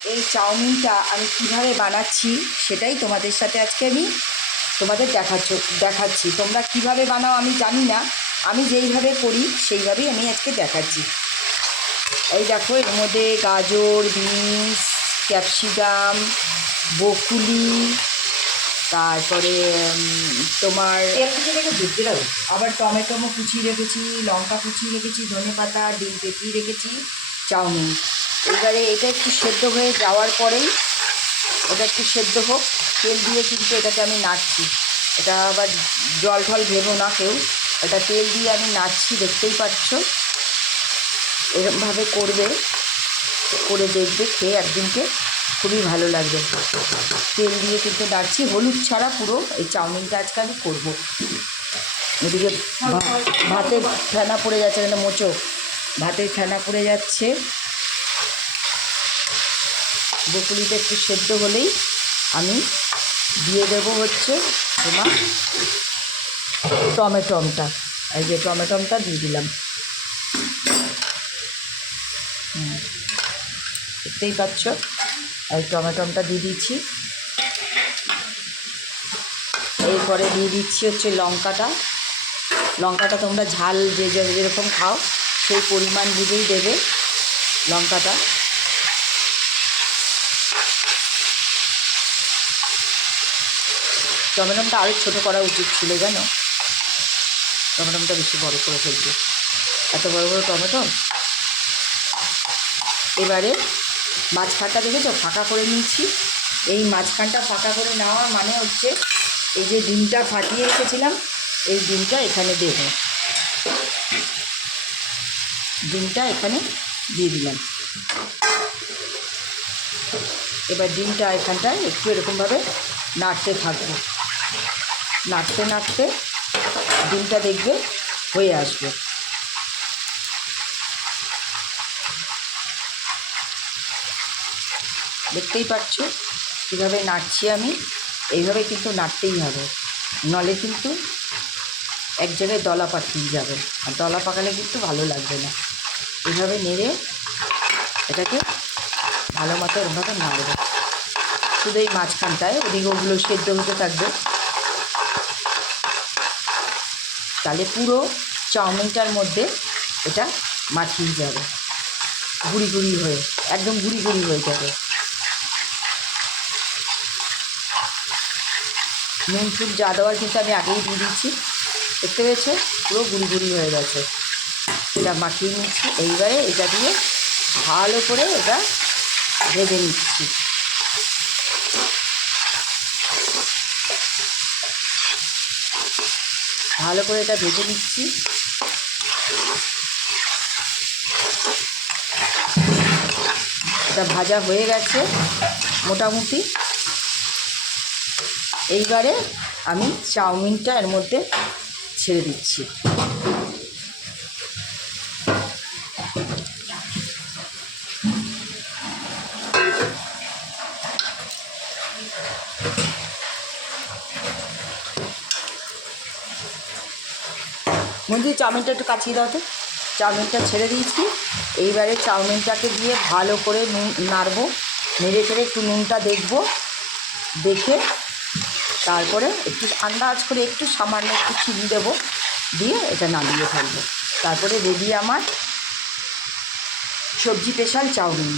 এই চাউমিনটা আমি কিভাবে বানাচ্ছি সেটাই তোমাদের সাথে আজকে আমি দেখাচ্ছি। তোমরা কিভাবে বানাও আমি জানি না, আমি যেইভাবে করি সেইভাবেই আমি আজকে দেখাচ্ছি। এই দেখো, এর মধ্যে গাজর, বিনস, ক্যাপসিকাম, বকুলি, তারপরে তোমার আবার টমেটো কুচিয়ে রেখেছি, লঙ্কা কুচিয়ে রেখেছি, ধনেপাতা, ডিম পেঁচিয়ে রেখেছি, চাউমিন। এবারে এটা একটু সেদ্ধ হয়ে যাওয়ার পরেই, এটা একটু সেদ্ধ হোক, তেল দিয়ে কিন্তু এটাকে আমি নাড়ছি। এটা আবার জল ঢল ভেবো না কেউ, এটা তেল দিয়ে আমি নাড়ছি, দেখতেই পাচ্ছ। এরকমভাবে করে দেখবে, খেয়ে একদিনকে খুবই ভালো লাগবে। তেল দিয়ে কিন্তু নাড়ছি, হলুদ ছাড়া পুরো এই চাউমিনটা আজকে আমি করবো। এদিকে ভাতের ফেনা পড়ে যাচ্ছে, এখানে মোচো ভাতের ফেনা পড়ে যাচ্ছে। বকুলিটা একটু সেদ্ধ হলেই আমি দিয়ে দেবো হচ্ছে তোমার টমেটোটা। এই যে টমেটোটা দিয়ে দিলাম, দেখতেই পাচ্ছ। এই টমেটোটা দিয়ে দিচ্ছি। এরপরে দিয়ে দিচ্ছি হচ্ছে লঙ্কাটা তোমরা ঝাল যেরকম খাও সেই পরিমাণ বুঝেই দেবে লঙ্কাটা। টমেটোটা আরও ছোটো করা উচিত ছিল, জানো, টমেটোটা বেশি বড় করে ফেলছে, এত বড় বড় টমেটো। এবারে মাঝখানটা দেখেছো ফাঁকা করে নিয়েছি। এই মাঝখানটা ফাঁকা করে নেওয়া মানে হচ্ছে এই যে ডিমটা ফাটিয়ে রেখেছিলাম, এই ডিমটা এখানে দেব, ডিমটা এখানে দিয়ে দিলাম। এবার ডিমটা এখানটায় একটু এরকমভাবে নাড়তে থাকবো, নাড়তে নাড়তে ডিমটা দেখবে হয়ে আসবে। দেখতেই পাচ্ছ কীভাবে নাড়ছি আমি, এইভাবে কিন্তু নাড়তেই হবে, নলে কিন্তু এক জায়গায় দলা পাকিয়ে যাবে, আর দলা পাকালে কিন্তু ভালো লাগবে না। এইভাবে নেড়ে এটাকে ভালো মতো এরভাবে নাড়বে, শুধু এই মাঝখানটায়, ওদিকে ওগুলো সেদ্ধ হতে থাকবে। তাহলে পুরো চাউমিনটার মধ্যে এটা মাখিয়ে যাবে, গুঁড়ি গুঁড়ি হয়ে, একদম গুঁড়ি গুঁড়ি হয়ে যাবে। নুন টুন যা দেওয়ার কিন্তু আমি আগেই দিয়ে দিচ্ছি, দেখতে পেয়েছো পুরো গুঁড়ি গুঁড়ি হয়ে গেছে। এটা মাখিয়ে নিচ্ছি, এইবারে এটা দিয়ে ভালো করে এটা ভেজে নিচ্ছি। ভালো করে এটা ভেজে নিচ্ছি। এটা ভাজা হয়ে গেছে মোটামুটি। এইবারে আমি চাউমিনটা এর মধ্যে ছেড়ে দিচ্ছি। মন্দির চাউমিনটা একটু কাছিয়ে দাও তো। চাউমিনটা ছেড়ে দিয়েছি। এইবারে চাউমিনটাকে দিয়ে ভালো করে নাড়বো, নেড়ে চেড়ে একটু নুনটা দেখবো, দেখে তারপরে একটু আন্দাজ করে একটু সামান্য একটু চিনি দেবো, দিয়ে এটা নামিয়ে ফেলবো। তারপরে রেডি আমার সবজি স্পেশাল চাউমিন।